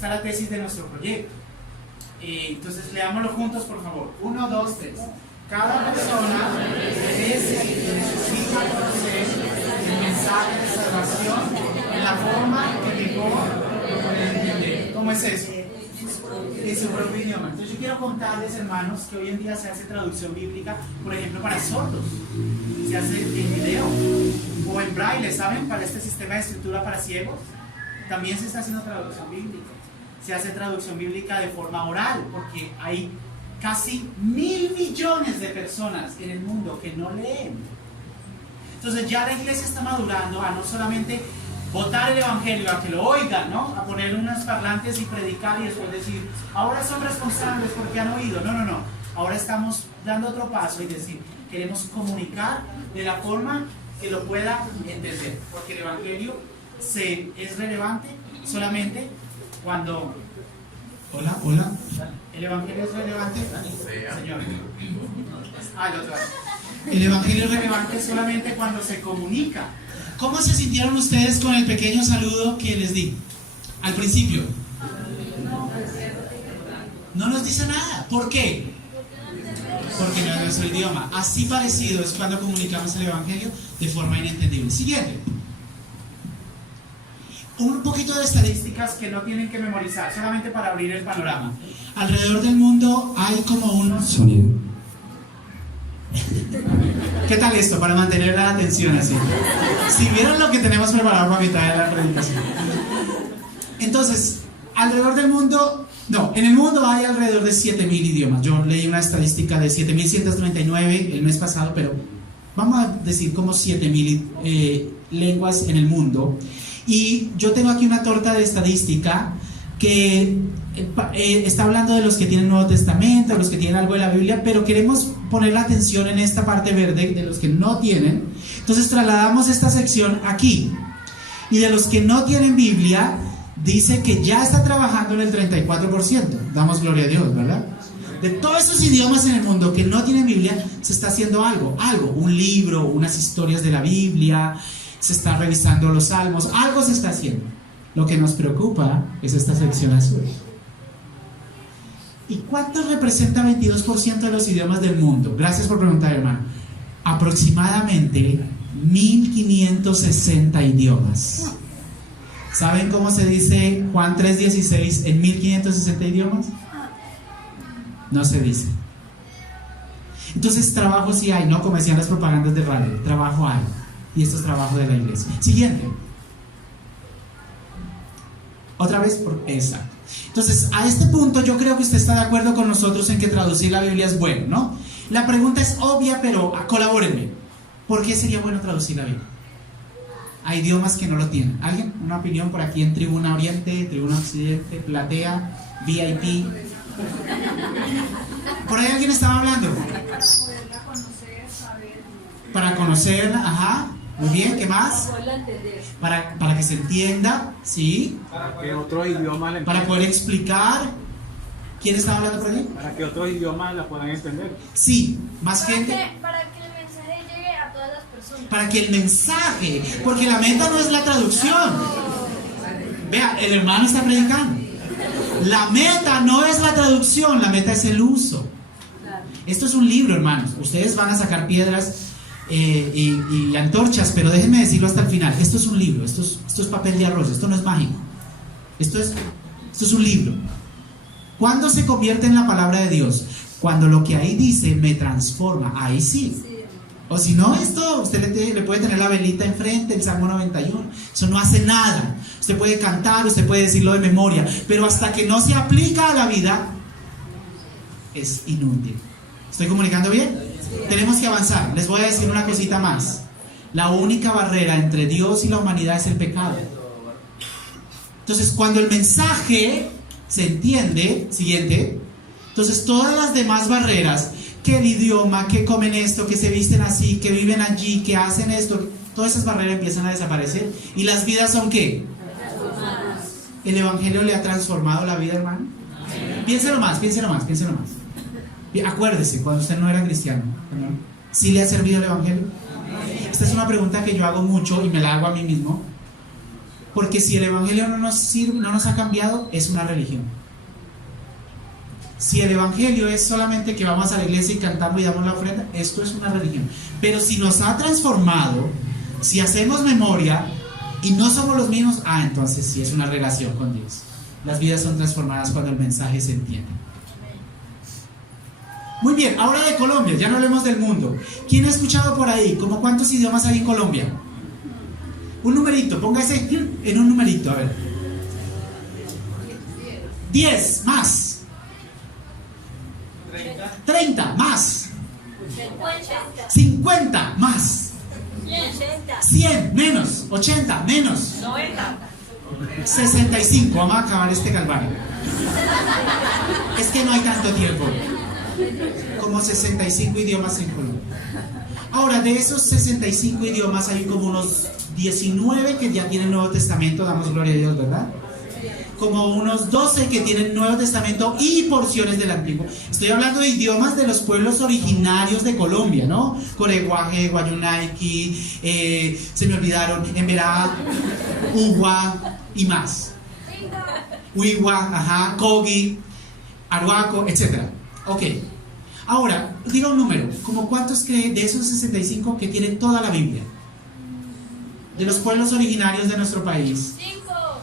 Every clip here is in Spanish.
está la tesis de nuestro proyecto. Entonces leámoslo juntos, por favor. 1, 2, 3. Cada persona merece y necesita conocer el mensaje de salvación en la forma que mejor lo puede entender. ¿Cómo es eso? En su propio idioma. Entonces yo quiero contarles, hermanos, que hoy en día se hace traducción bíblica, por ejemplo, para sordos. Se hace en video o en braille, ¿saben? Para este sistema de escritura para ciegos. También se está haciendo traducción bíblica. Se hace traducción bíblica de forma oral, porque hay casi 1.000 millones de personas en el mundo que no leen. Entonces ya la iglesia está madurando a no solamente botar el evangelio, a que lo oigan, ¿no? A poner unos parlantes y predicar y después decir, ahora son responsables porque han oído. No, no, no. Ahora estamos dando otro paso y decir, queremos comunicar de la forma que lo pueda entender, porque el evangelio es relevante solamente cuando... Hola, hola. ¿El evangelio es relevante? Señor. El otro. El evangelio es relevante solamente cuando se comunica. ¿Cómo se sintieron ustedes con el pequeño saludo que les di al principio? No nos dice nada. ¿Por qué? Porque no es nuestro idioma. Así parecido es cuando comunicamos el evangelio de forma inentendible. Siguiente. Un poquito de estadísticas que no tienen que memorizar, solamente para abrir el panorama. Alrededor del mundo hay como un sonido. ¿Qué tal esto? Para mantener la atención así. Si vieron lo que tenemos preparado para mitad de la presentación. Entonces, alrededor del mundo, en el mundo hay alrededor de 7.000 idiomas. Yo leí una estadística de 7.139 el mes pasado, pero vamos a decir como 7.000 lenguas en el mundo. Y yo tengo aquí una torta de estadística que está hablando de los que tienen Nuevo Testamento, de los que tienen algo de la Biblia, pero queremos poner la atención en esta parte verde de los que no tienen. Entonces trasladamos esta sección aquí. Y de los que no tienen Biblia, dice que ya está trabajando en el 34%. Damos gloria a Dios, ¿verdad? De todos esos idiomas en el mundo que no tienen Biblia, se está haciendo algo, un libro, unas historias de la Biblia, se está revisando los salmos, algo se está haciendo. Lo que nos preocupa es esta sección azul. ¿Y cuánto representa 22% de los idiomas del mundo? Gracias por preguntar, hermano. Aproximadamente 1560 idiomas. ¿Saben cómo se dice Juan 3:16 en 1560 idiomas? No se dice. Entonces trabajo sí hay, ¿no? Como decían las propagandas de radio, trabajo hay. Y esto es trabajo de la iglesia. Siguiente. Otra vez, exacto. Entonces, a este punto yo creo que usted está de acuerdo con nosotros en que traducir la Biblia es bueno, ¿no? La pregunta es obvia, pero colabórenme. ¿Por qué sería bueno traducir la Biblia? Hay idiomas que no lo tienen. ¿Alguien? ¿Una opinión por aquí en Tribuna Oriente, Tribuna Occidente, Platea, VIP? ¿Por ahí alguien estaba hablando? Para poderla conocer, saber. Para conocerla, ajá. Muy bien, ¿qué más? Para que se entienda, ¿sí? Para que otros idiomas la para poder explicar. ¿Quién estaba hablando por ahí? Para que otros idiomas la puedan entender. Sí, más gente. Para que el mensaje llegue a todas las personas. Para que el mensaje, porque la meta no es la traducción. Vea, el hermano está predicando. La meta no es la traducción, la meta es el uso. Esto es un libro, hermanos. Ustedes van a sacar piedras y antorchas, pero déjenme decirlo hasta el final. Esto es un libro, esto es papel de arroz, esto no es mágico. Esto es un libro. ¿Cuándo se convierte en la palabra de Dios? Cuando lo que ahí dice me transforma, ahí sí. O si no, esto usted le puede tener la velita enfrente, el Salmo 91. Eso no hace nada. Usted puede cantar, usted puede decirlo de memoria, pero hasta que no se aplica a la vida, es inútil. ¿Estoy comunicando bien? Tenemos que avanzar. Les voy a decir una cosita más. La única barrera entre Dios y la humanidad es el pecado. Entonces, cuando el mensaje se entiende, siguiente, entonces todas las demás barreras, que el idioma, que comen esto, que se visten así, que viven allí, que hacen esto, todas esas barreras empiezan a desaparecer. ¿Y las vidas son qué? ¿El evangelio le ha transformado la vida, hermano? Piénselo más. Acuérdese, cuando usted no era cristiano, ¿no? ¿Sí le ha servido el evangelio? Esta es una pregunta que yo hago mucho y me la hago a mí mismo. Porque si el evangelio no nos sirve, no nos ha cambiado, es una religión. Si el evangelio es solamente que vamos a la iglesia y cantamos y damos la ofrenda, esto es una religión. Pero si nos ha transformado, si hacemos memoria y no somos los mismos, entonces sí es una relación con Dios. Las vidas son transformadas cuando el mensaje se entiende. Muy bien, ahora de Colombia, ya no hablemos del mundo. ¿Quién ha escuchado por ahí? ¿Cómo cuántos idiomas hay en Colombia? Un numerito, póngase en un numerito, a ver. 10, más. 30, más. 50, más. 100, menos. 80, menos. 65, vamos a acabar este calvario. Es que no hay tanto tiempo. Como 65 idiomas en Colombia. Ahora, de esos 65 idiomas hay como unos 19 que ya tienen Nuevo Testamento, damos gloria a Dios, ¿verdad? Como unos 12 que tienen Nuevo Testamento y porciones del Antiguo. Estoy hablando de idiomas de los pueblos originarios de Colombia, ¿no? Coreguaje, Guayunaiki, se me olvidaron, Emberá, Uwa y más. Uiwa, Kogi, Arhuaco, etc. Ok. Ahora, diga un número. ¿Como cuántos creen de esos 65 que tienen toda la Biblia? De los pueblos originarios de nuestro país.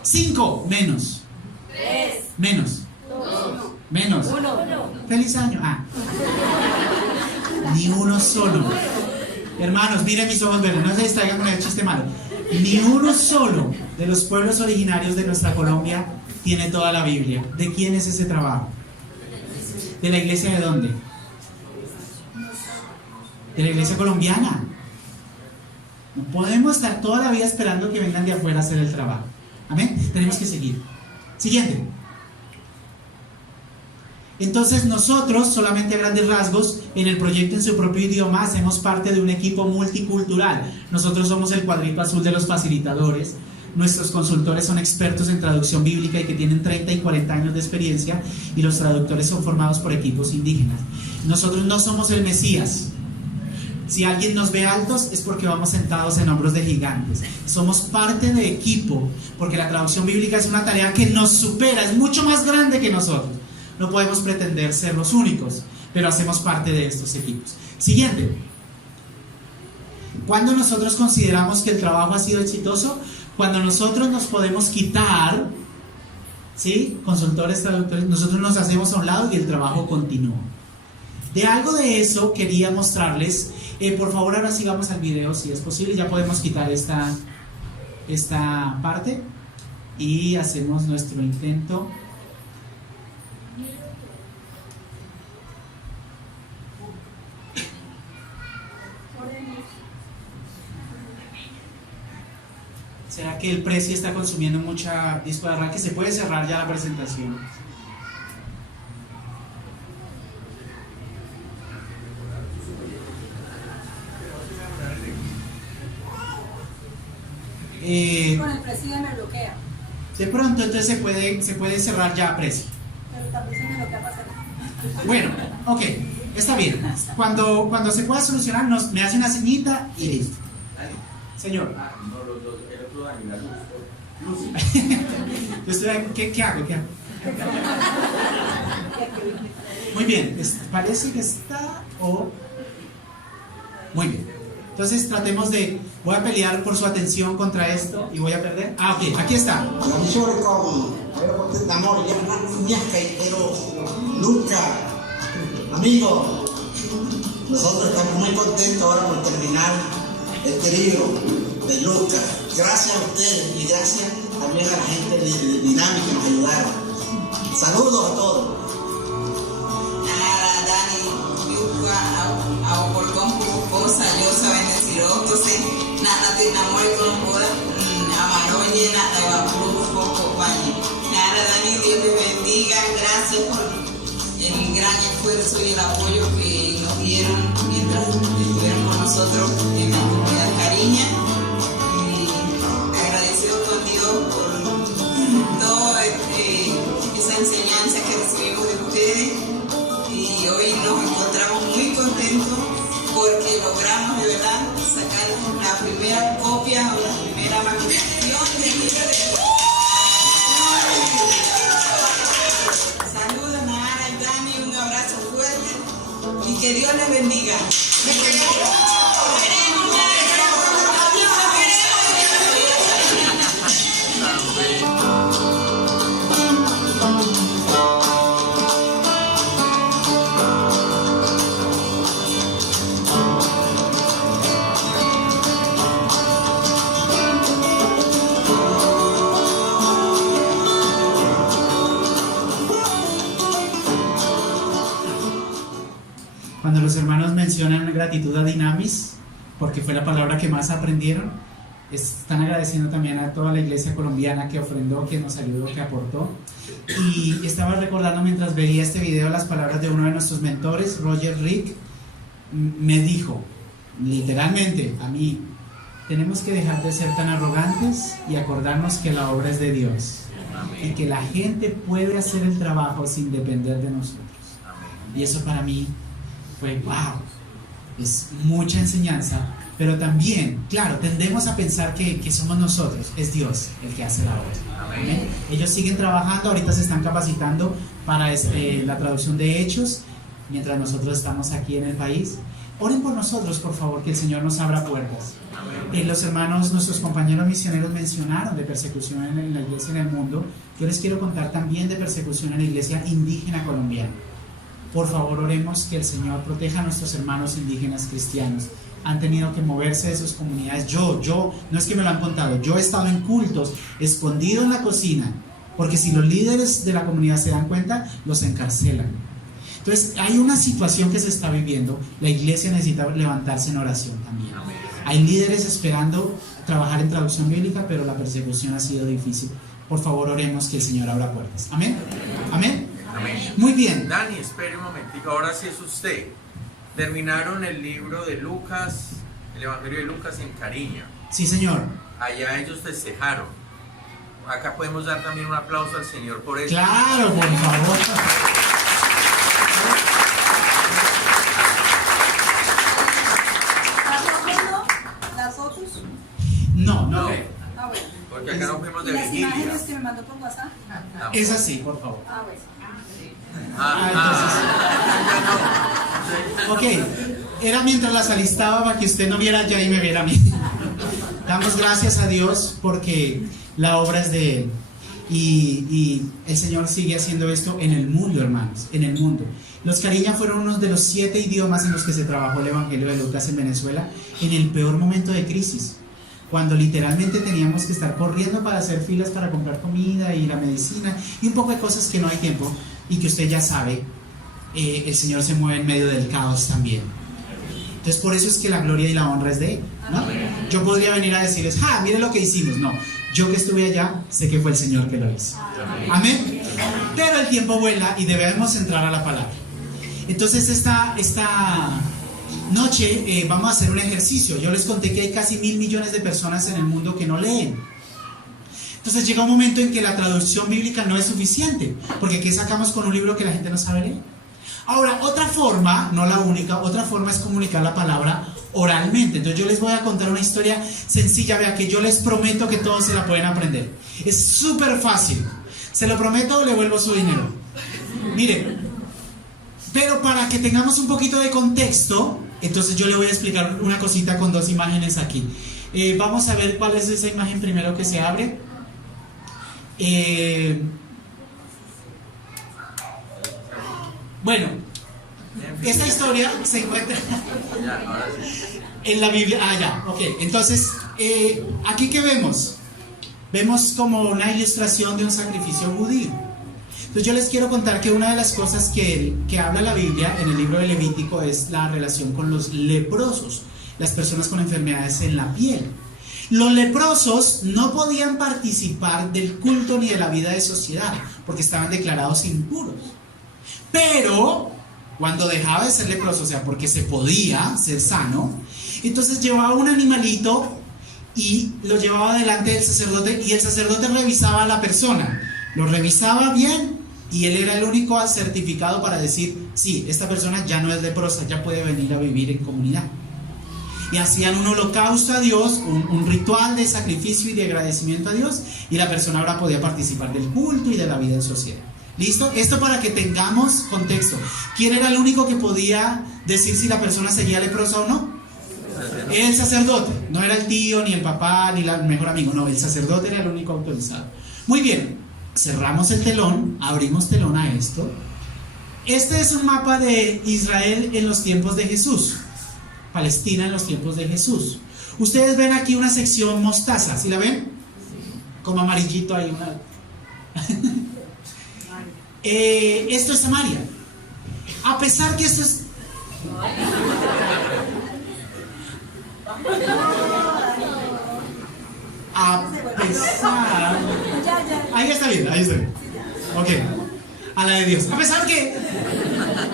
5 menos. 3 Menos. 2 Menos. 1. Feliz año. Ni uno solo. Hermanos, miren mis ojos verdes, no se distraigan con el chiste malo. Ni uno solo de los pueblos originarios de nuestra Colombia tiene toda la Biblia. ¿De quién es ese trabajo? ¿De la iglesia de dónde? De la iglesia colombiana. No podemos estar toda la vida esperando que vengan de afuera a hacer el trabajo. Amén. Tenemos que seguir. Siguiente. Entonces nosotros, solamente a grandes rasgos, en el proyecto en su propio idioma, hacemos parte de un equipo multicultural. Nosotros somos el cuadrito azul de los facilitadores. Nuestros consultores son expertos en traducción bíblica y que tienen 30 y 40 años de experiencia, y los traductores son formados por equipos indígenas. Nosotros no somos el Mesías. Si alguien nos ve altos es porque vamos sentados en hombros de gigantes. Somos parte de equipo, porque la traducción bíblica es una tarea que nos supera, es mucho más grande que nosotros. No podemos pretender ser los únicos, pero hacemos parte de estos equipos. Siguiente. ¿Cuándo nosotros consideramos que el trabajo ha sido exitoso? Cuando nosotros nos podemos quitar, ¿sí? Consultores, traductores, nosotros nos hacemos a un lado y el trabajo continúa. De algo de eso quería mostrarles. Por favor, ahora sigamos al video si es posible. Ya podemos quitar esta parte y hacemos nuestro intento. ¿Será que el precio está consumiendo mucha disco de arranque? Se puede cerrar ya la presentación. Con el precio me bloquea. De pronto entonces se puede cerrar ya a precio. Pero también se me bloquea pasar. Bueno, ok, está bien. Cuando se pueda solucionar, me hace una ceñita y listo. Señor. No, el otro año, la luz. ¿Qué hago? Muy bien, parece que está muy bien. Entonces tratemos de... Voy a pelear por su atención contra esto y voy a perder. Ok, aquí está. Amigo, nosotros estamos muy contentos ahora por terminar este libro de Lucas. Gracias a ustedes y gracias también a la gente de Dinámica que nos ayudaron. Saludos a todos. Dios te bendiga, gracias por el gran esfuerzo y el apoyo que nos dieron mientras estuvieron con nosotros en la comunidad Cariña. Agradecido con Dios por toda esa enseñanza que recibimos de ustedes, y hoy nos encontramos muy contentos porque logramos de verdad sacar la primera copia o la primera magnificación del libro de Que Dios les bendiga. Cuando los hermanos mencionan gratitud a Dinamis, porque fue la palabra que más aprendieron, están agradeciendo también a toda la iglesia colombiana que ofrendó, que nos ayudó, que aportó. Y estaba recordando mientras veía este video las palabras de uno de nuestros mentores, Roger Rick. Me dijo, literalmente, a mí: tenemos que dejar de ser tan arrogantes y acordarnos que la obra es de Dios y que la gente puede hacer el trabajo sin depender de nosotros. Y eso para mí fue wow, es mucha enseñanza, pero también, claro, tendemos a pensar que somos nosotros, es Dios el que hace la obra. ¿Amén? Ellos siguen trabajando, ahorita se están capacitando para la traducción de Hechos, mientras nosotros estamos aquí en el país. Oren por nosotros, por favor, que el Señor nos abra puertas. Los hermanos, nuestros compañeros misioneros mencionaron de persecución en la iglesia en el mundo. Yo les quiero contar también de persecución en la iglesia indígena colombiana. Por favor, oremos que el Señor proteja a nuestros hermanos indígenas cristianos. Han tenido que moverse de sus comunidades. Yo, no es que me lo han contado, yo he estado en cultos, escondido en la cocina, porque si los líderes de la comunidad se dan cuenta, los encarcelan. Entonces, hay una situación que se está viviendo. La iglesia necesita levantarse en oración también. Hay líderes esperando trabajar en traducción bíblica, pero la persecución ha sido difícil. Por favor, oremos que el Señor abra puertas. Amén. Amén. Amén. Muy bien. Dani, espere un momentico, ahora sí es usted. Terminaron el libro de Lucas, el Evangelio de Lucas en Cariña. Sí, señor. Allá ellos festejaron. Acá podemos dar también un aplauso al Señor por eso. Claro, por favor. ¿Las fotos? No. Ah, bueno. Porque acá nos fuimos de ¿Y las vigilia. imágenes que me mandó por WhatsApp? Es así, por favor. Ah, bueno. Ok, era mientras las alistaba para que usted no viera ya y me viera a mí. Damos gracias a Dios porque la obra es de Él. Y el Señor sigue haciendo esto en el mundo, hermanos, en el mundo. Los Cariña fueron uno de los 7 idiomas en los que se trabajó el Evangelio de Lucas en Venezuela en el peor momento de crisis, cuando literalmente teníamos que estar corriendo para hacer filas para comprar comida y la medicina y un poco de cosas que no hay tiempo y que usted ya sabe. El Señor se mueve en medio del caos también. Entonces por eso es que la gloria y la honra es de Él, ¿no? Yo podría venir a decirles, mire lo que hicimos. No, yo que estuve allá sé que fue el Señor que lo hizo. Amén. Pero el tiempo vuela y debemos entrar a la palabra. Entonces esta noche vamos a hacer un ejercicio. Yo les conté que hay casi 1.000 millones de personas en el mundo que no leen. Entonces llega un momento en que la traducción bíblica no es suficiente, porque ¿qué sacamos con un libro que la gente no sabe leer? Ahora, otra forma, no la única, otra forma es comunicar la palabra oralmente. Entonces yo les voy a contar una historia sencilla, vea, que yo les prometo que todos se la pueden aprender. Es súper fácil. Se lo prometo o le vuelvo su dinero. Mire, pero para que tengamos un poquito de contexto, entonces yo le voy a explicar una cosita con 2 imágenes aquí. Vamos a ver cuál es esa imagen primero que se abre. Bueno, esta historia se encuentra en la Biblia. Ok. Entonces, aquí ¿qué vemos? Vemos como una ilustración de un sacrificio judío. Entonces yo les quiero contar que una de las cosas que habla la Biblia en el libro de Levítico es la relación con los leprosos, las personas con enfermedades en la piel. Los leprosos no podían participar del culto ni de la vida de sociedad porque estaban declarados impuros. Pero cuando dejaba de ser leproso, o sea, porque se podía ser sano, entonces llevaba un animalito y lo llevaba delante del sacerdote y el sacerdote revisaba a la persona, lo revisaba bien y él era el único certificado para decir, sí, esta persona ya no es leprosa, ya puede venir a vivir en comunidad. Y hacían un holocausto a Dios, un ritual de sacrificio y de agradecimiento a Dios, y la persona ahora podía participar del culto y de la vida en sociedad. ¿Listo? Esto para que tengamos contexto. ¿Quién era el único que podía decir si la persona seguía leprosa o no? El sacerdote. No era el tío, ni el papá, ni el mejor amigo. No, el sacerdote era el único autorizado. Muy bien, cerramos el telón, abrimos telón a esto. Este es un mapa de Israel en los tiempos de Jesús. Palestina en los tiempos de Jesús. Ustedes ven aquí una sección mostaza, ¿sí la ven? Como amarillito ahí una... esto es Samaria. A pesar que esto es... A pesar... Ahí está bien, ahí está bien. Ok, a la de Dios. A pesar que...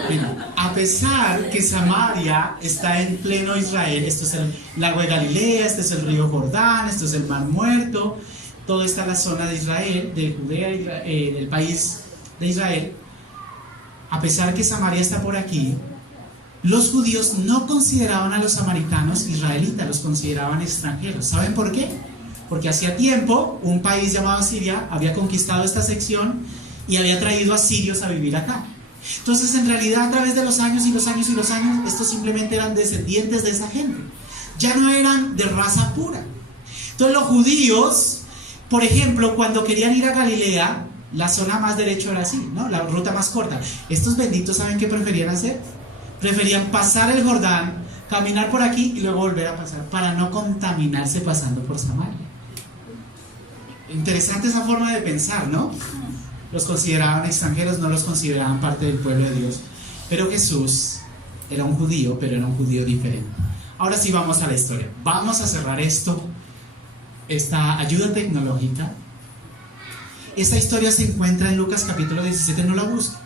Mira, a pesar que Samaria está en pleno Israel, esto es el lago de Galilea, este es el río Jordán, esto es el Mar Muerto, todo está en la zona de Israel, de Judea, del país de Israel. A pesar que Samaria está por aquí, los judíos no consideraban a los samaritanos israelitas, los consideraban extranjeros. ¿Saben por qué? Porque hacía tiempo un país llamado Siria había conquistado esta sección y había traído a sirios a vivir acá. Entonces, en realidad, a través de los años y los años y los años, estos simplemente eran descendientes de esa gente. Ya no eran de raza pura. Entonces, los judíos, por ejemplo, cuando querían ir a Galilea, la zona más derecha era así, ¿no? La ruta más corta. Estos benditos, ¿saben qué preferían hacer? Preferían pasar el Jordán, caminar por aquí y luego volver a pasar, para no contaminarse pasando por Samaria. Interesante esa forma de pensar, ¿no? Los consideraban extranjeros, no los consideraban parte del pueblo de Dios. Pero Jesús era un judío, pero era un judío diferente. Ahora sí vamos a la historia. Vamos a cerrar esta ayuda tecnológica. Esta historia se encuentra en Lucas capítulo 17, no la busque,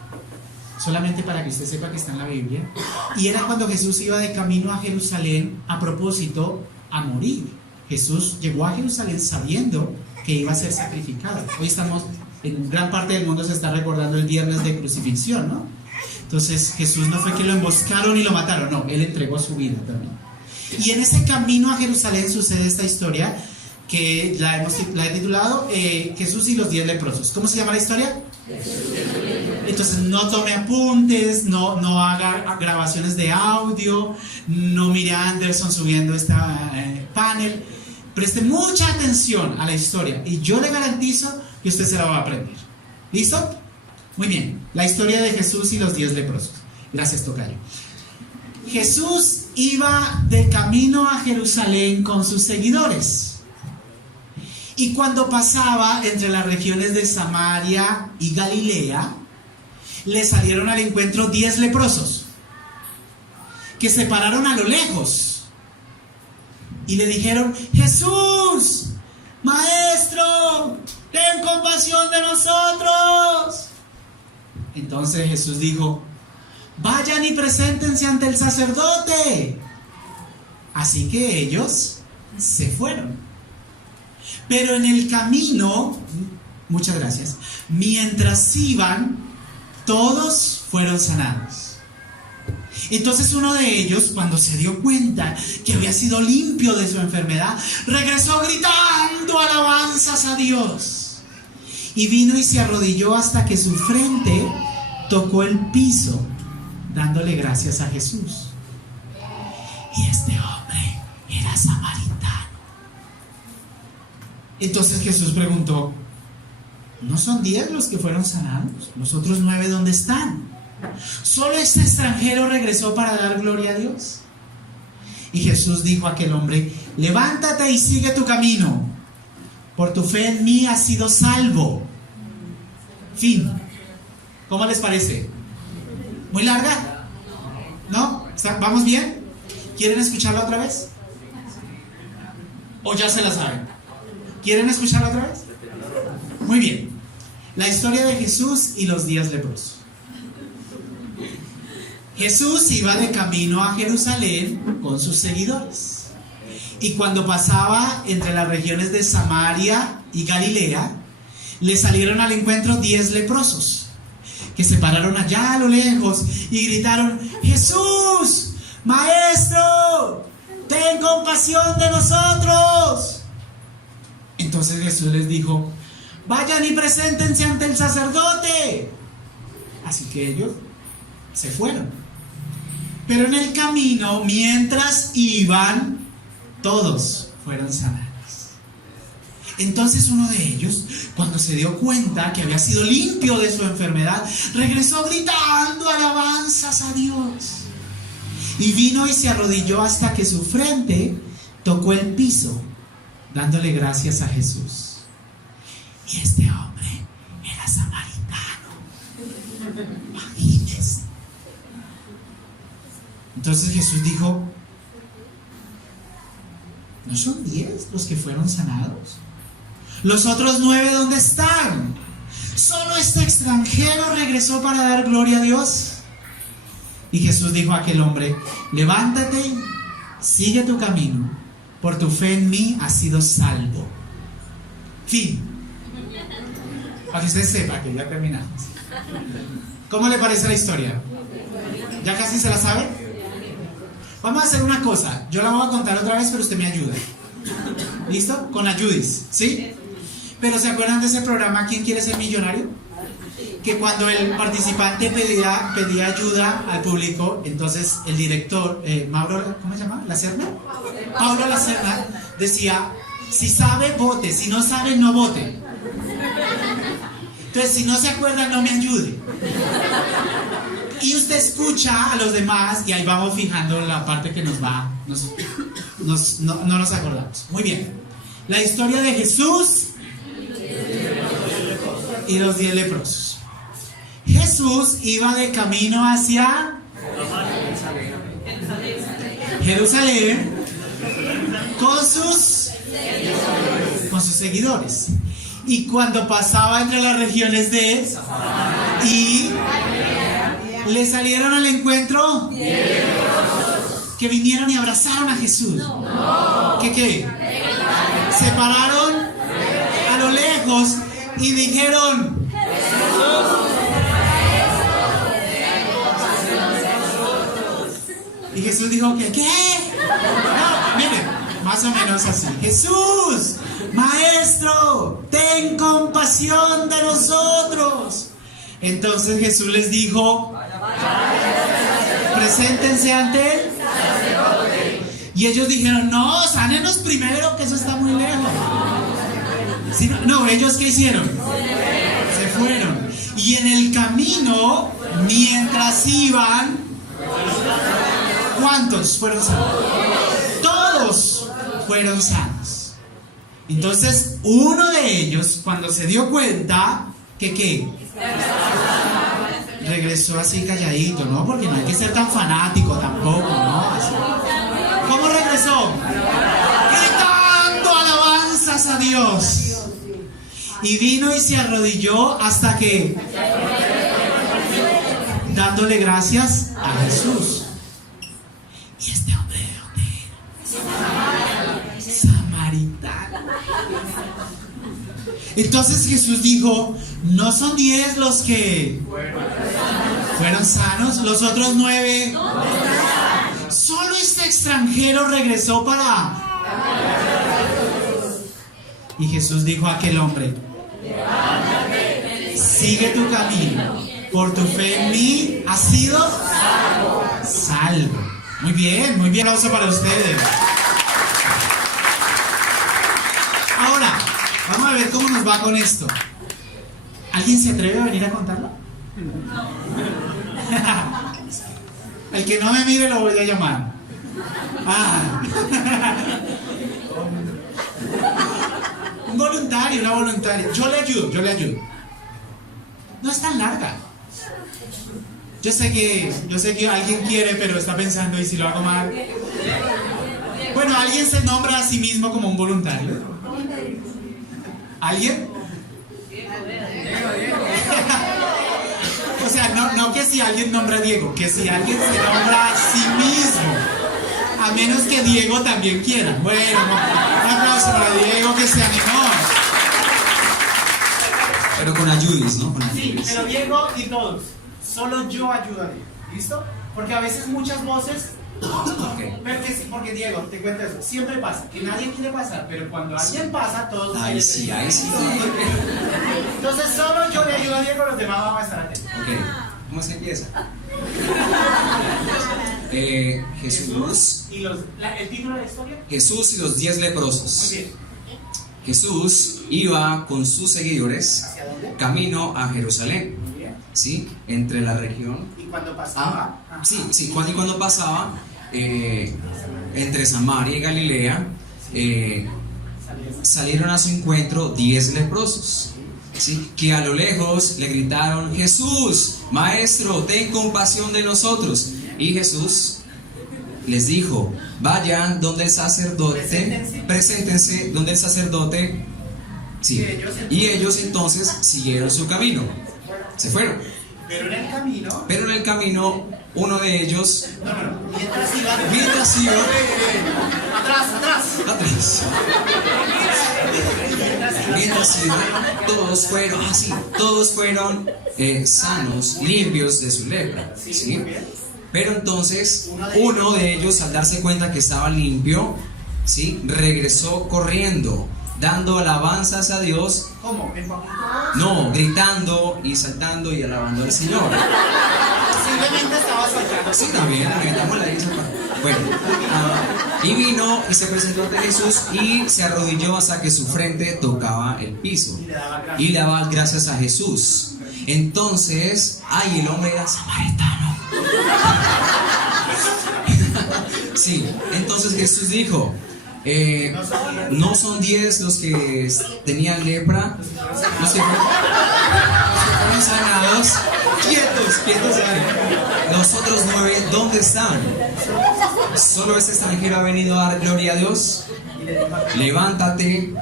solamente para que usted sepa que está en la Biblia. Y era cuando Jesús iba de camino a Jerusalén a propósito a morir. Jesús llegó a Jerusalén sabiendo que iba a ser sacrificado. Hoy estamos, en gran parte del mundo se está recordando el viernes de crucifixión, ¿no? Entonces Jesús no fue que lo emboscaron y lo mataron, no, Él entregó su vida también. Y en ese camino a Jerusalén sucede esta historia que la he titulado Jesús y los 10 leprosos. ¿Cómo se llama la historia? Entonces no tome apuntes, no haga grabaciones de audio, no mire a Anderson subiendo esta panel. Preste mucha atención a la historia y yo le garantizo que usted se la va a aprender. ¿Listo? Muy bien, la historia de Jesús y los 10 leprosos. Gracias, tocayo. Jesús iba de camino a Jerusalén con sus seguidores. Y cuando pasaba entre las regiones de Samaria y Galilea, le salieron al encuentro 10 leprosos, que se pararon a lo lejos y le dijeron: Jesús, Maestro, ten compasión de nosotros. Entonces Jesús dijo: vayan y preséntense ante el sacerdote. Así que ellos se fueron. Pero en el camino, muchas gracias, mientras iban, todos fueron sanados. Entonces uno de ellos, cuando se dio cuenta que había sido limpio de su enfermedad, regresó gritando alabanzas a Dios. Y vino y se arrodilló hasta que su frente tocó el piso, dándole gracias a Jesús. Y este hombre era samaritano. Entonces Jesús preguntó: ¿no son 10 los que fueron sanados? ¿Los otros 9 dónde están? Solo este extranjero regresó para dar gloria a Dios. Y Jesús dijo a aquel hombre: levántate y sigue tu camino, por tu fe en mí has sido salvo. Fin. ¿Cómo les parece? ¿Muy larga? ¿No? ¿Vamos bien? ¿Quieren escucharla otra vez? ¿O ya se la saben? ¿Quieren escucharla otra vez? Muy bien. La historia de Jesús y los 10 leprosos. Jesús iba de camino a Jerusalén con sus seguidores. Y cuando pasaba entre las regiones de Samaria y Galilea, le salieron al encuentro 10 leprosos, que se pararon allá a lo lejos y gritaron: Jesús, Maestro, ten compasión de nosotros. Entonces Jesús les dijo: vayan y preséntense ante el sacerdote. Así que ellos se fueron. Pero en el camino, mientras iban, todos fueron sanados. Entonces uno de ellos, cuando se dio cuenta que había sido limpio de su enfermedad, regresó gritando alabanzas a Dios. Y vino y se arrodilló hasta que su frente tocó el piso, dándole gracias a Jesús. Y este hombre era samaritano. Imagínense. Entonces Jesús dijo: ¿no son 10 los que fueron sanados? ¿Los otros 9 dónde están? Solo este extranjero regresó para dar gloria a Dios. Y Jesús dijo a aquel hombre: levántate, sigue tu camino, por tu fe en mí has sido salvo. Fin. Para que usted sepa que ya terminamos. ¿Cómo le parece la historia? ¿Ya casi se la sabe? Vamos a hacer una cosa. Yo la voy a contar otra vez, pero usted me ayuda. ¿Listo? Con ayudis, ¿sí? Pero ¿se acuerdan de ese programa ¿Quién quiere ser millonario? Que cuando el participante pedía ayuda al público, entonces el director, Mauro, ¿cómo se llama? ¿Lacerna? Pablo Lacerna decía: si sabe, vote, si no sabe, no vote. Entonces, si no se acuerda, no me ayude. Y usted escucha a los demás y ahí vamos fijando la parte que nos va, no nos acordamos. Muy bien. La historia de Jesús y los 10 leprosos. Jesús iba de camino hacia Jerusalén con sus seguidores. Y cuando pasaba entre las regiones de y le salieron al encuentro que vinieron y abrazaron a Jesús. ¿Qué? Se pararon a lo lejos y dijeron: y Jesús dijo que ¿qué? No, miren, más o menos así: Jesús, Maestro, ten compasión de nosotros. Entonces Jesús les dijo: preséntense ante él. Y ellos dijeron: no, sánenos primero, que eso está muy lejos. ¿Sí? No, ¿ellos qué hicieron? Se fueron. Y en el camino, mientras iban, ¿cuántos fueron sanos? Todos fueron sanos. Entonces uno de ellos, cuando se dio cuenta que ¿qué? Regresó así calladito, ¿no? Porque no hay que ser tan fanático tampoco, ¿no? Así. ¿Cómo regresó? Gritando alabanzas a Dios. Y vino y se arrodilló hasta que, dándole gracias a Jesús. ¿Y este hombre de dónde era? Samaritano. Entonces Jesús dijo: ¿no son 10 los que fueron sanos? ¿Los otros 9? Solo este extranjero regresó para... Y Jesús dijo a aquel hombre: sigue tu camino, por tu fe en mí has sido salvo. Muy bien, muy bien. Aplauso para ustedes. Ahora, vamos a ver cómo nos va con esto. ¿Alguien se atreve a venir a contarlo? El que no me mire lo voy a llamar. Un voluntario, una voluntaria. Yo le ayudo. No es tan larga. Yo sé que alguien quiere, pero está pensando: ¿y si lo hago mal? Bueno, alguien se nombra a sí mismo como un voluntario. ¿Alguien? O sea, no que si alguien nombra a Diego, que si alguien se nombra a sí mismo. A menos que Diego también quiera. Bueno, un aplauso para Diego, que se animó. Pero con ayudis, ¿no? Con ayudis. Sí, pero Diego y todos. Solo yo ayudo a Diego. ¿Listo? Porque a veces muchas voces... Okay. Porque Diego, te cuento eso, siempre pasa, que nadie quiere pasar, pero cuando alguien pasa, todos... Ahí sí. Entonces solo yo le ayudo a Diego, los demás vamos a estar atentos. Okay. ¿Cómo se empieza? Jesús. ¿Y el título de la historia? Jesús y los 10 leprosos. Muy bien. Jesús iba con sus seguidores ¿Hacia dónde? camino a Jerusalén, Muy bien. ¿sí? Entre la región. ¿Y cuando pasaba? Sí, cuando pasaba entre Samaria y Galilea, salieron a su encuentro 10 leprosos, ¿sí? Que a lo lejos le gritaron: Jesús, Maestro, ten compasión de nosotros. Y Jesús les dijo: vayan donde el sacerdote, preséntense donde el sacerdote, sí. Y ellos entonces siguieron su camino, se fueron. Pero en el camino, uno de ellos, mientras iba. Atrás. mientras iba, todos fueron sanos, limpios de su lepra, ¿sí? Pero entonces uno de ellos, al darse cuenta que estaba limpio, ¿sí?, regresó corriendo, dando alabanzas a Dios. ¿Cómo? ¿En poquito? No, gritando y saltando y alabando al Señor. Simplemente estaba saltando. Sí, también, metámosla ahí esa parte. Bueno, y vino y se presentó ante Jesús y se arrodilló hasta que su frente tocaba el piso. Y le daba gracias a Jesús. Entonces, el hombre era samaritano. Sí, entonces Jesús dijo: no son 10 los que tenían lepra, los que fueron sanados. Quietos. Los otros 9, ¿dónde están? Solo este extranjero ha venido a dar gloria a Dios. Levántate,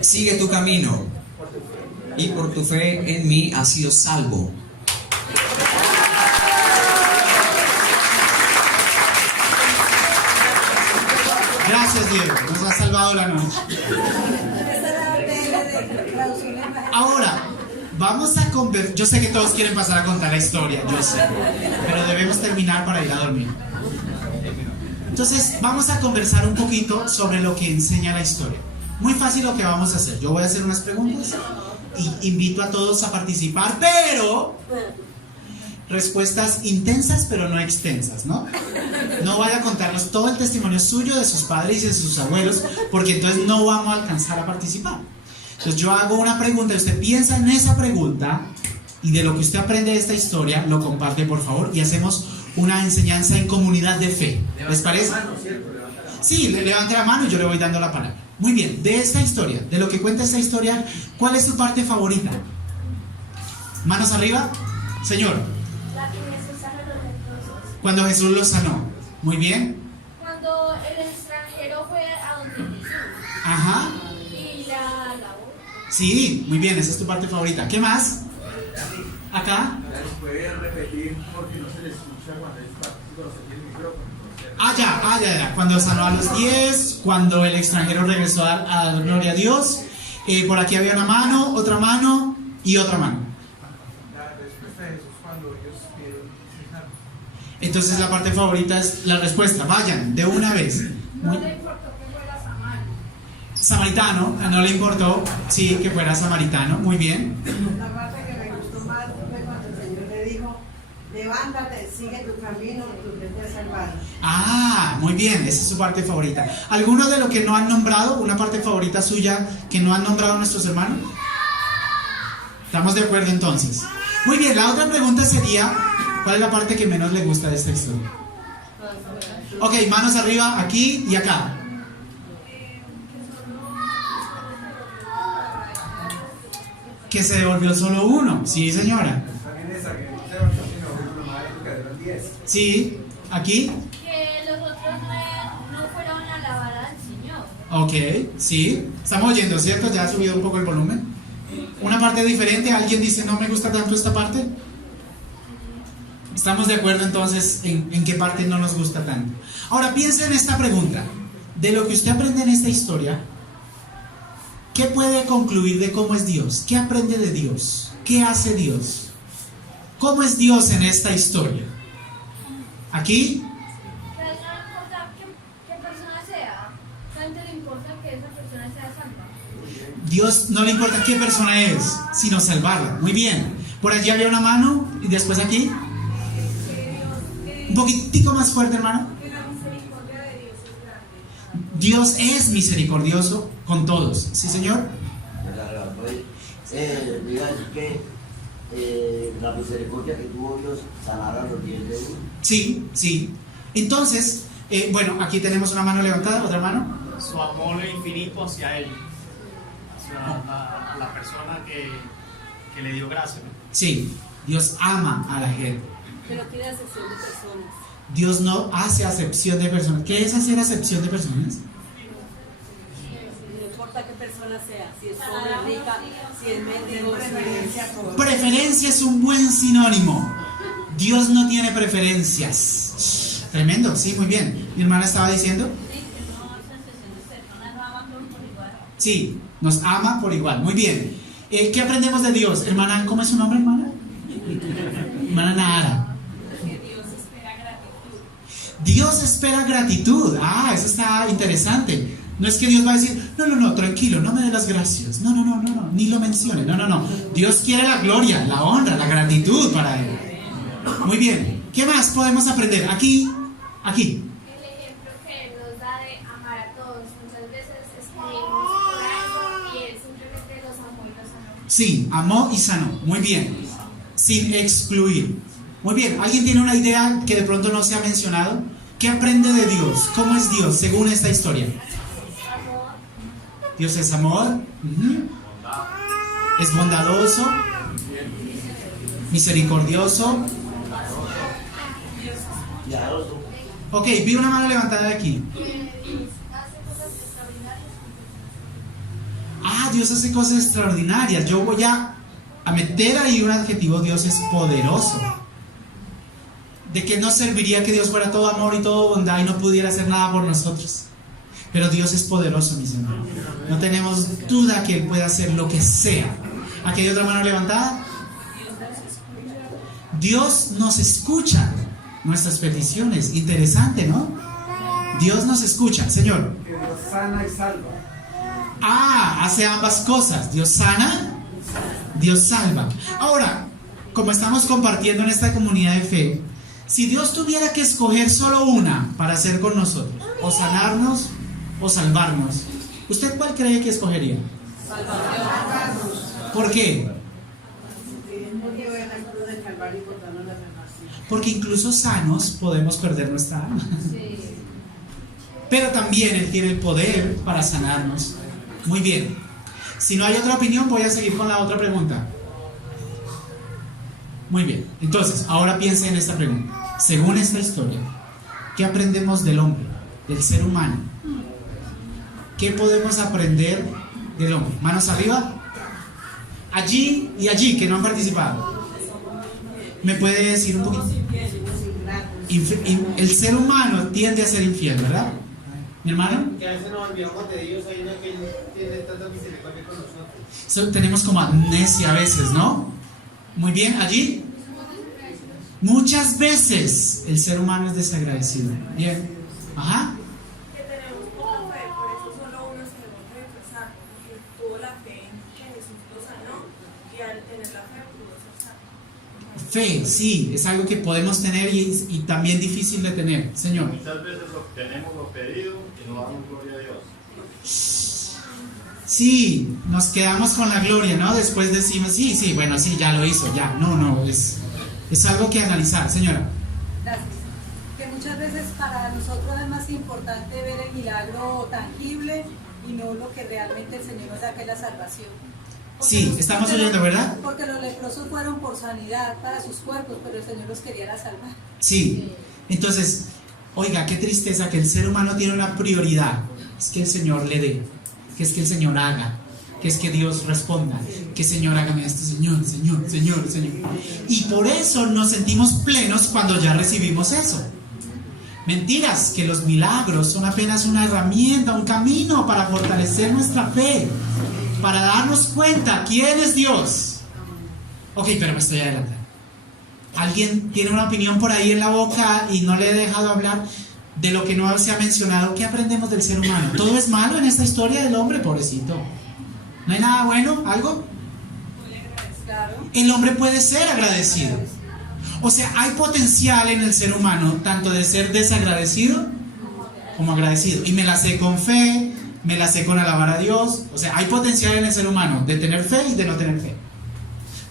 sigue tu camino, y por tu fe en mí has sido salvo. Gracias, Diego, nos ha salvado la noche. Ahora, vamos a conversar. Yo sé que todos quieren pasar a contar la historia, yo sé, pero debemos terminar para ir a dormir. Entonces, vamos a conversar un poquito sobre lo que enseña la historia. Muy fácil lo que vamos a hacer. Yo voy a hacer unas preguntas y invito a todos a participar, pero respuestas intensas pero no extensas, ¿no? No vaya a contarnos todo el testimonio suyo, de sus padres y de sus abuelos, porque entonces no vamos a alcanzar a participar. Entonces yo hago una pregunta y usted piensa en esa pregunta, y de lo que usted aprende de esta historia lo comparte, por favor, y hacemos una enseñanza en comunidad de fe. ¿Les parece? Sí, levante la mano y yo le voy dando la palabra. Muy bien, de esta historia, de lo que cuenta esta historia, ¿cuál es su parte favorita? Manos arriba. Señor. La que Jesús sanó a los leprosos. Cuando Jesús los sanó. Muy bien. Cuando el extranjero fue a donde Jesús. Ajá. Y la alabó. Sí, muy bien, esa es tu parte favorita. ¿Qué más? Acá. Pueden repetir porque no se les escucha cuando se tiene el micrófono. Ya. Cuando sanó a los 10, cuando el extranjero regresó a dar gloria a Dios. Por aquí había una mano, otra mano y otra mano. La respuesta de Jesús cuando ellos pidieron cenar. Entonces la parte favorita es la respuesta. Vayan, de una vez. No le importó que fuera samaritano. Samaritano, no le importó, sí, que fuera samaritano. Muy bien. La parte que me gustó más fue cuando el Señor le dijo: levántate, sigue tu camino, tu fe te salvará. Muy bien, esa es su parte favorita. ¿Alguno de lo que no han nombrado, una parte favorita suya que no han nombrado nuestros hermanos? ¿Estamos de acuerdo entonces? Muy bien, la otra pregunta sería: ¿cuál es la parte que menos le gusta de esta historia? Ok, manos arriba, aquí y acá. Que se devolvió solo uno. Sí, señora. También esa que no se va a sino lo más que eran 10. Sí, aquí. Que los otros no fueron a alabar al Señor. Ok, sí. Estamos oyendo, ¿cierto? Ya ha subido un poco el volumen. Una parte diferente. ¿Alguien dice no me gusta tanto esta parte? Estamos de acuerdo entonces en qué parte no nos gusta tanto. Ahora piensa en esta pregunta. De lo que usted aprende en esta historia, ¿qué puede concluir de cómo es Dios? ¿Qué aprende de Dios? ¿Qué hace Dios? ¿Cómo es Dios en esta historia? Aquí. Pero no importa qué persona sea, solamente le importa que esa persona sea salva. Dios no le importa qué persona es, sino salvarla. Muy bien. Por allí había una mano y después aquí. Un poquitico más fuerte, hermano. Dios es misericordioso con todos. ¿Sí, Señor? Diga que la misericordia que tuvo Dios sanara los dientes. Sí, sí. Entonces, bueno, aquí tenemos una mano levantada, otra mano. Su amor infinito hacia él, hacia la persona que le dio gracia, ¿no? Sí, Dios ama a la gente. Pero tiene acepción de personas. Dios no hace acepción de personas. ¿Qué es hacer acepción de personas? No importa qué persona sea, si es pobre, rica, si es mendigo, Preferencia es un buen sinónimo. Dios no tiene preferencias. Tremendo, sí, muy bien. Mi hermana estaba diciendo. Sí, nos ama por igual. Muy bien. ¿Qué aprendemos de Dios? Hermana, ¿cómo es su nombre, hermana? Hermana Nahara. Dios espera gratitud. Ah, eso está interesante. No es que Dios va a decir, no, tranquilo, no me dé las gracias. No, ni lo mencione. No. Dios quiere la gloria, la honra, la gratitud para Él. Muy bien. ¿Qué más podemos aprender? Aquí. El ejemplo que nos da de amar a todos. Muchas veces escribimos por algo y Él simplemente los amó y los sanó. Sí, amó y sanó. Muy bien. Sin excluir. Muy bien. ¿Alguien tiene una idea que de pronto no se ha mencionado? ¿Qué aprende de Dios? ¿Cómo es Dios según esta historia? Dios es amor. Es bondadoso. Misericordioso. Ok, vi una mano levantada de aquí. Dios hace cosas extraordinarias. Yo voy a meter ahí un adjetivo. Dios es poderoso. ¿De qué nos serviría que Dios fuera todo amor y todo bondad y no pudiera hacer nada por nosotros? Pero Dios es poderoso, mis hermanos. No tenemos duda que Él puede hacer lo que sea. ¿Aquí hay otra mano levantada? Dios nos escucha nuestras peticiones. Interesante, ¿no? Dios nos escucha, Señor. Que Dios sana y salva. Hace ambas cosas. Dios sana, Dios salva. Ahora, como estamos compartiendo en esta comunidad de fe, si Dios tuviera que escoger solo una para hacer con nosotros, o sanarnos o salvarnos, ¿usted cuál cree que escogería? Salvarnos. ¿Por qué? Porque incluso sanos podemos perder nuestra alma. Pero también Él tiene el poder para sanarnos. Muy bien. Si no hay otra opinión, voy a seguir con la otra pregunta. Muy bien. Entonces, ahora piense en esta pregunta. Según esta historia, ¿qué aprendemos del hombre, del ser humano? ¿Qué podemos aprender del hombre? Manos arriba. Allí y allí, que no han participado. ¿Me puede decir un poquito? El ser humano tiende a ser infiel, ¿verdad? ¿Mi hermano? Que a veces nos olvidamos de Dios, hay una que tiene tanta misericordia con nosotros. Tenemos como amnesia a veces, ¿no? Muy bien, allí. Muchas veces el ser humano es desagradecido. Bien. Ajá. Que tenemos poca fe, por eso solo uno se debe expresar, porque tuvo la fe en que Jesús lo sanó y al tener la fe pudo ser sano. Fe, sí, es algo que podemos tener y también difícil de tener. Señor. Muchas veces obtenemos lo pedido y no damos gloria a Dios. Sí, nos quedamos con la gloria, ¿no? Después decimos, sí, bueno, sí, ya lo hizo, ya. No, es algo que analizar, señora. Gracias. Que muchas veces para nosotros es más importante ver el milagro tangible y no lo que realmente el Señor nos da, que es la salvación. Sí, estamos oyendo, ¿verdad? Porque los leprosos fueron por sanidad para sus cuerpos, pero el Señor los quería salvar. Sí, entonces, oiga, qué tristeza que el ser humano tiene una prioridad. Es que el Señor le dé, que es que el Señor haga, que es que Dios responda, que Señor hágame esto, Señor. Y por eso nos sentimos plenos cuando ya recibimos eso. Mentiras, que los milagros son apenas una herramienta, un camino para fortalecer nuestra fe, para darnos cuenta quién es Dios. Ok, pero me estoy adelantando. ¿Alguien tiene una opinión por ahí en la boca y no le he dejado hablar de lo que no se ha mencionado? ¿Qué aprendemos del ser humano? ¿Todo es malo en esta historia del hombre? Pobrecito. ¿No hay nada bueno? ¿Algo? el hombre puede ser agradecido. O sea, hay potencial en el ser humano tanto de ser desagradecido como agradecido. Y me la sé con fe, me la sé con alabar a Dios. O sea, hay potencial en el ser humano de tener fe y de no tener fe,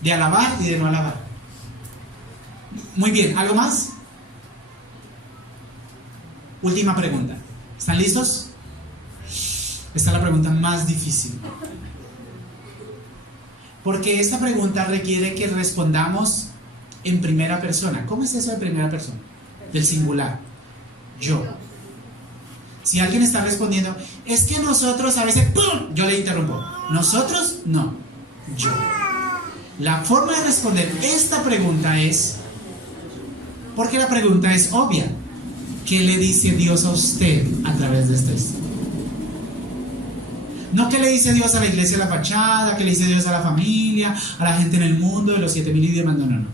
de alabar y de no alabar. Muy bien, ¿algo más? Última pregunta. ¿Están listos? Esta es la pregunta más difícil, porque esta pregunta requiere que respondamos en primera persona. ¿Cómo es eso de primera persona? Del singular. Yo. Si alguien está respondiendo, es que nosotros a veces, ¡pum!, yo le interrumpo. Nosotros, no. Yo. La forma de responder esta pregunta es, porque la pregunta es obvia, ¿qué le dice Dios a usted a través de esta historia? No qué le dice Dios a la iglesia, a la fachada, qué le dice Dios a la familia, a la gente en el mundo, de los 7000 idiomas, no.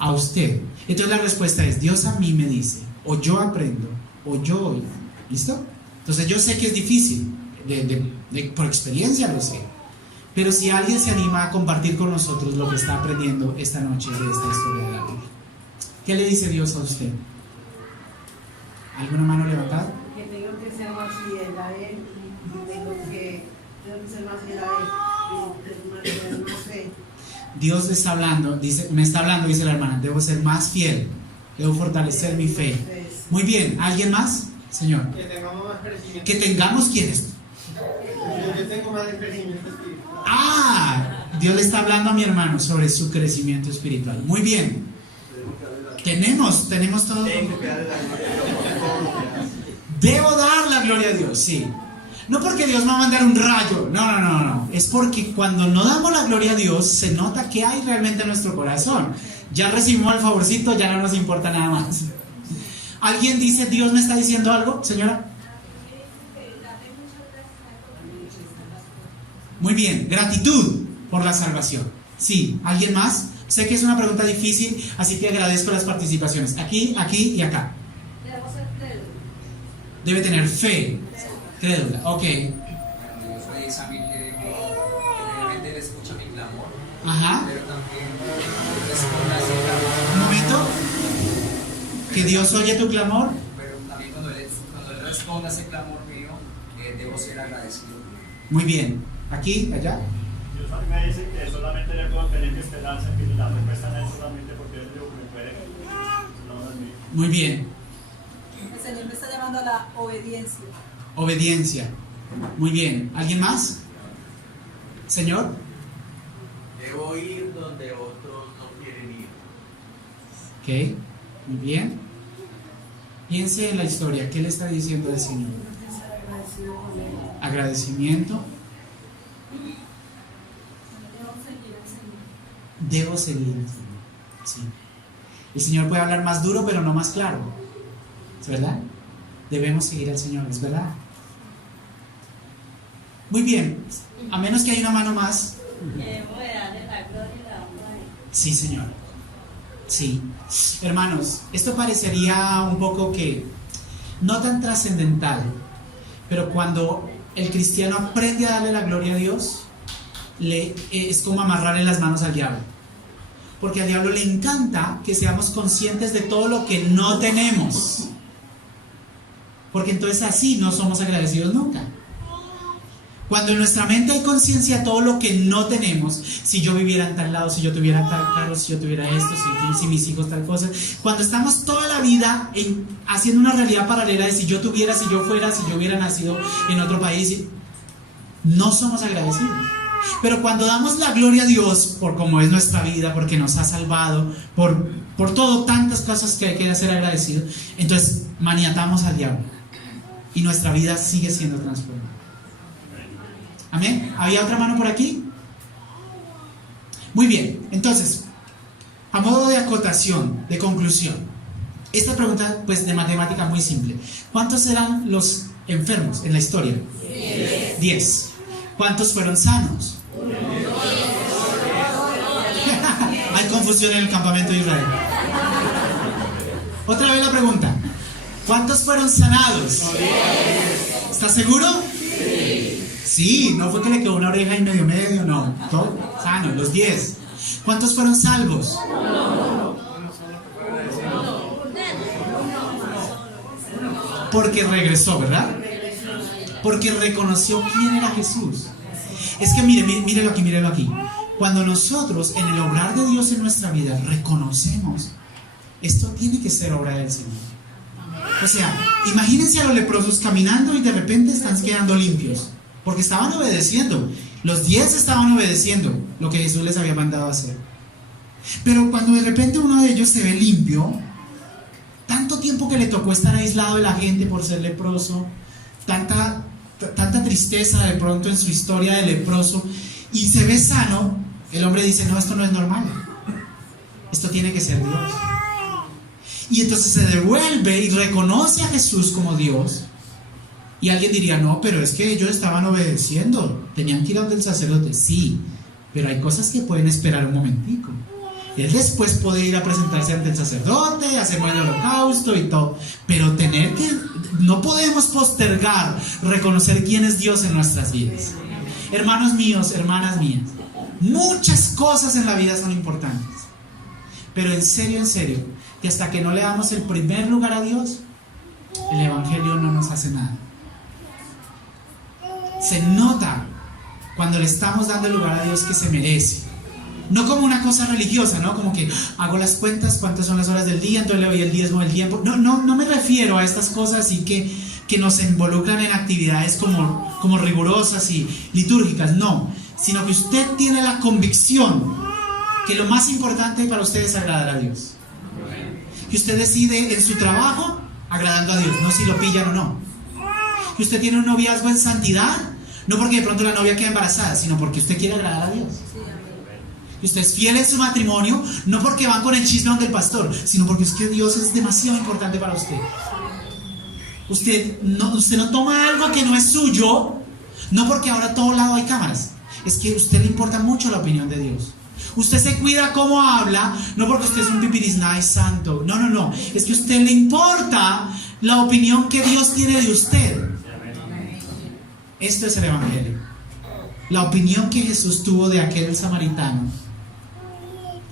A usted. Entonces la respuesta es, Dios a mí me dice, o yo aprendo, o yo oigo. ¿Listo? Entonces yo sé que es difícil, por experiencia lo sé. Pero si alguien se anima a compartir con nosotros lo que está aprendiendo esta noche de esta historia de la Biblia, ¿qué le dice Dios a usted? ¿Alguna mano levantada? Que tengo que ser más fiel a Él, tengo que ser más fiel a Él, tener más fe. Dios está hablando, me está hablando, dice la hermana, debo ser más fiel, debo fortalecer mi fe. Muy bien, ¿alguien más? Señor. Que tengamos más crecimiento. ¿Que tengamos quiénes? Yo tengo más crecimiento espiritual. Dios le está hablando a mi hermano sobre su crecimiento espiritual. Muy bien. Tenemos todo. Debo dar la gloria a Dios, sí. No porque Dios me va a mandar un rayo, no. Es porque cuando no damos la gloria a Dios, se nota que hay realmente en nuestro corazón. Ya recibimos el favorcito, ya no nos importa nada más. ¿Alguien dice, Dios me está diciendo algo, señora? Muy bien, gratitud por la salvación. Sí, ¿alguien más? Sé que es una pregunta difícil, así que agradezco las participaciones. Aquí y acá. Debo ser crédulo. Debe tener fe. Crédula, ok. Yo soy esa que realmente Él escucha mi clamor. Ajá. Pero también responde a ese clamor. Un momento. Que Dios oye tu clamor. Pero también cuando Él responde a ese clamor mío, debo ser agradecido. Muy bien. Aquí, allá. Dios a mí me dice que solamente le puedo tener esperanza, que la respuesta no es solamente porque Él dijo que me puede. No es mío. Muy bien. El Señor me está llamando a la obediencia. Obediencia. Muy bien. ¿Alguien más? Señor. Debo ir donde otros no quieren ir. Ok. Muy bien. Piense en la historia. ¿Qué le está diciendo el Señor? Agradecimiento. Debo seguir al Señor. Sí. El Señor puede hablar más duro, pero no más claro. ¿Es verdad? Debemos seguir al Señor, ¿es verdad? Muy bien. A menos que haya una mano más. Sí, Señor. Sí. Hermanos, esto parecería un poco que no tan trascendental, pero cuando el cristiano aprende a darle la gloria a Dios, es como amarrarle las manos al diablo, porque al diablo le encanta que seamos conscientes de todo lo que no tenemos, porque entonces así no somos agradecidos nunca. Cuando en nuestra mente hay conciencia de todo lo que no tenemos, si yo viviera en tal lado, si yo tuviera tal carro, si yo tuviera esto, si mis hijos tal cosa, cuando estamos toda la vida haciendo una realidad paralela de si yo tuviera, si yo fuera, si yo hubiera nacido en otro país, no somos agradecidos. Pero cuando damos la gloria a Dios por cómo es nuestra vida, porque nos ha salvado, por todo, tantas cosas que hay que ser agradecidos, entonces maniatamos al diablo y nuestra vida sigue siendo transformada. Amén. ¿Había otra mano por aquí? Muy bien, entonces, a modo de acotación, de conclusión, esta pregunta pues de matemática muy simple. ¿Cuántos eran los enfermos en la historia? 10. ¿Cuántos fueron sanos? Hay confusión en el campamento de Israel. Otra vez la pregunta. ¿Cuántos fueron sanados? ¿Estás seguro? Sí, no fue que le quedó una oreja y medio, no, todo sano, los 10. ¿Cuántos fueron salvos? Porque regresó, ¿verdad? Porque reconoció quién era Jesús. Es que mírelo aquí. Cuando nosotros en el obrar de Dios en nuestra vida reconocemos, esto tiene que ser obra del Señor. O sea, imagínense a los leprosos caminando y de repente están quedando limpios, porque estaban obedeciendo. Los 10 estaban obedeciendo lo que Jesús les había mandado a hacer. Pero cuando de repente uno de ellos se ve limpio, tanto tiempo que le tocó estar aislado de la gente por ser leproso, tanta tristeza de pronto en su historia de leproso, y se ve sano, el hombre dice: no, esto no es normal, esto tiene que ser Dios. Y entonces se devuelve y reconoce a Jesús como Dios. Y alguien diría: no, pero es que ellos estaban obedeciendo, tenían que ir a donde el sacerdote. Sí, pero hay cosas que pueden esperar un momentico. Él después puede ir a presentarse ante el sacerdote, hacer el holocausto y todo, pero no podemos postergar reconocer quién es Dios en nuestras vidas. Hermanos míos, hermanas mías, muchas cosas en la vida son importantes, pero en serio, que hasta que no le damos el primer lugar a Dios, el Evangelio no nos hace nada. Se nota cuando le estamos dando el lugar a Dios que se merece. No como una cosa religiosa, ¿no? Como que hago las cuentas, cuántas son las horas del día, entonces le doy el diezmo del tiempo. No me refiero a estas cosas así que nos involucran en actividades como rigurosas y litúrgicas, no. Sino que usted tiene la convicción que lo más importante para usted es agradar a Dios. Que usted decide en su trabajo agradando a Dios, no si lo pillan o no. Que usted tiene un noviazgo en santidad, no porque de pronto la novia queda embarazada, sino porque usted quiere agradar a Dios. Que usted es fiel en su matrimonio, no porque van con el chisme donde el pastor, sino porque es que Dios es demasiado importante para usted. Usted no toma algo que no es suyo, no porque ahora a todo lado hay cámaras, es que a usted le importa mucho la opinión de Dios. Usted se cuida cómo habla, no porque usted es un pipirisnay santo, no, es que a usted le importa la opinión que Dios tiene de usted. Esto es el Evangelio. La opinión que Jesús tuvo de aquel samaritano.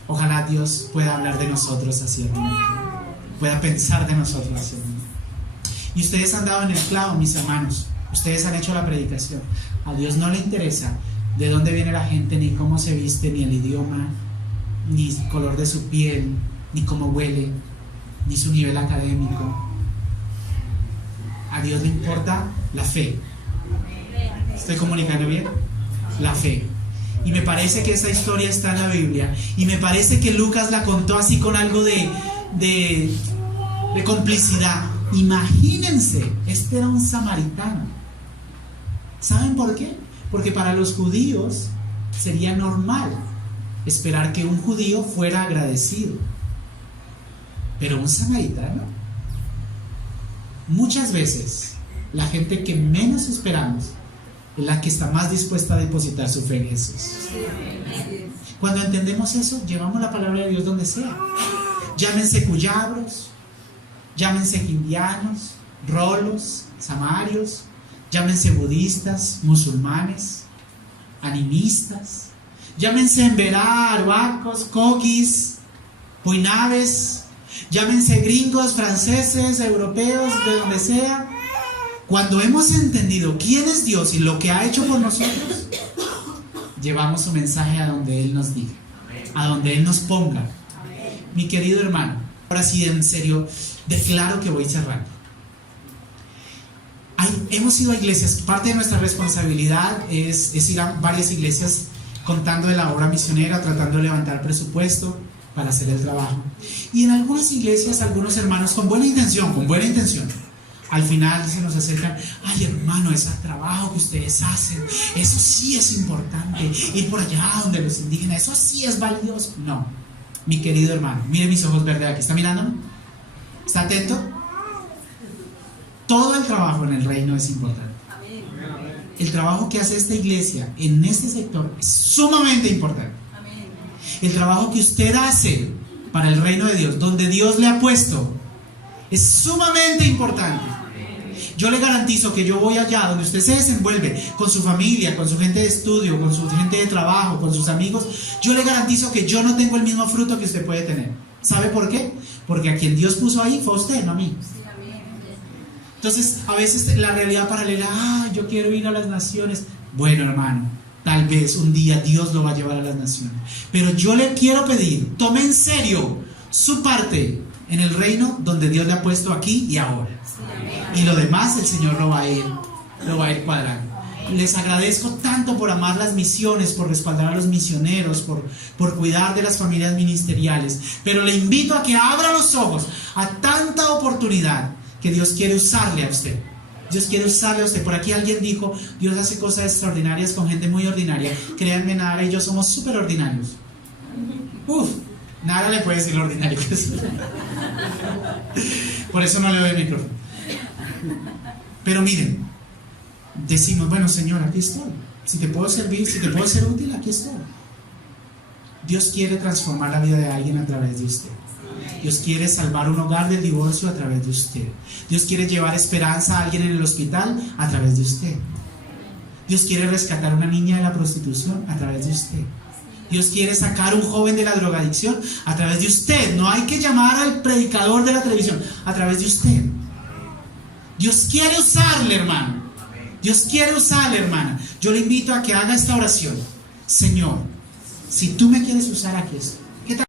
Ojalá Dios pueda hablar de nosotros así, hermano. Pueda pensar de nosotros así, hermano. Y ustedes han dado en el clavo, mis hermanos. Ustedes han hecho la predicación. A Dios no le interesa de dónde viene la gente, ni cómo se viste, ni el idioma, ni el color de su piel, ni cómo huele, ni su nivel académico. A Dios le importa la fe. ¿Estoy comunicando bien? La fe. Y me parece que esa historia está en la Biblia. Y me parece que Lucas la contó así con algo de complicidad. Imagínense, este era un samaritano. ¿Saben por qué? Porque para los judíos sería normal esperar que un judío fuera agradecido. Pero un samaritano, muchas veces la gente que menos esperamos es la que está más dispuesta a depositar su fe en Jesús. Cuando entendemos eso, llevamos la palabra de Dios donde sea. Llámense cuyabros, llámense indianos, rolos, samarios, llámense budistas, musulmanes, animistas, llámense emberá, arhuacos, coquis, puinaves, llámense gringos, franceses, europeos, de donde sea. Cuando hemos entendido quién es Dios y lo que ha hecho por nosotros, llevamos su mensaje a donde Él nos diga, a donde Él nos ponga. Mi querido hermano, ahora sí, en serio, declaro que voy cerrando. Hemos ido a iglesias, parte de nuestra responsabilidad es ir a varias iglesias contando de la obra misionera, tratando de levantar presupuesto para hacer el trabajo. Y en algunas iglesias, algunos hermanos con buena intención, al final se nos acercan: ay hermano, ese trabajo que ustedes hacen, eso sí es importante, ir por allá donde los indígenas, eso sí es valioso. No, mi querido hermano, mire mis ojos verdes aquí, ¿está mirándome? ¿Está atento? Todo el trabajo en el reino es importante. El trabajo que hace esta iglesia en este sector es sumamente importante. El trabajo que usted hace para el reino de Dios, donde Dios le ha puesto, es sumamente importante. yo le garantizo que yo voy allá donde usted se desenvuelve con su familia, con su gente de estudio, con su gente de trabajo, con sus amigos, yo le garantizo que yo no tengo el mismo fruto que usted puede tener. ¿Sabe por qué? Porque a quien Dios puso ahí fue a usted, no a mí. Entonces, a veces la realidad paralela, yo quiero ir a las naciones. Bueno, hermano, tal vez un día Dios lo va a llevar a las naciones. Pero yo le quiero pedir, tome en serio su parte en el reino donde Dios le ha puesto aquí y ahora. Y lo demás el Señor lo va a ir cuadrando. Les agradezco tanto por amar las misiones, por respaldar a los misioneros, por cuidar de las familias ministeriales. Pero le invito a que abra los ojos a tanta oportunidad que Dios quiere usarle a usted. Dios quiere usarle a usted. Por aquí alguien dijo, Dios hace cosas extraordinarias con gente muy ordinaria. Créanme, Nara y yo somos súper ordinarios. Nara le puede decir lo ordinario que es. Por eso no le doy el micrófono. Pero miren, decimos, bueno, Señor, aquí estoy. Si te puedo servir, si te puedo ser útil, aquí estoy. Dios quiere transformar la vida de alguien a través de usted. Dios quiere salvar un hogar del divorcio a través de usted. Dios quiere llevar esperanza a alguien en el hospital a través de usted. Dios quiere rescatar a una niña de la prostitución a través de usted. Dios quiere sacar a un joven de la drogadicción a través de usted. No hay que llamar al predicador de la televisión, a través de usted. Dios quiere usarle, hermano. Dios quiere usarle, hermana. Yo le invito a que haga esta oración. Señor, si tú me quieres usar, aquí estoy.